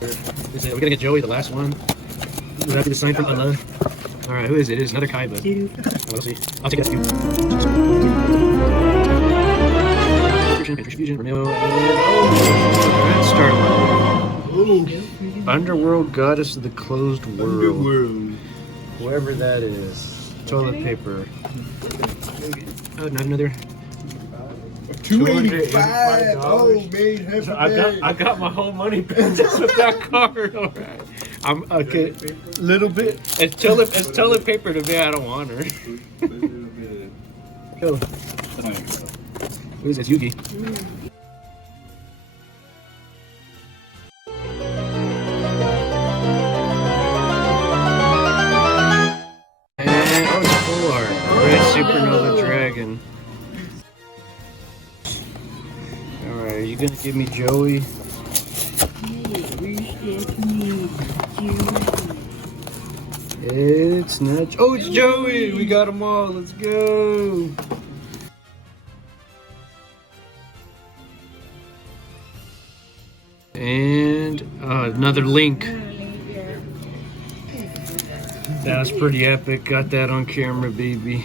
Is it? Are we gonna get Joey, the last one? Would that be the sign from Allah? Alright, who is it? It is another Kaiba. We'll see. I'll take that few. Fusion, Romeo, and Starlight. Underworld Goddess of the Closed World. Whoever that is. Toilet paper. Oh, not another. $285. Oh, man, So I got my whole money back just with that card. All right. I'm okay. Little bit. It's toilet paper to me. I don't want her. Oh. What is this, Yugi? And oh, it's full art. Red Supernova Dragon. Alright, are you gonna give me Joey? It's not. Oh, it's Joey! We got them all. Let's go. And another link. That was pretty epic. Got that on camera, baby.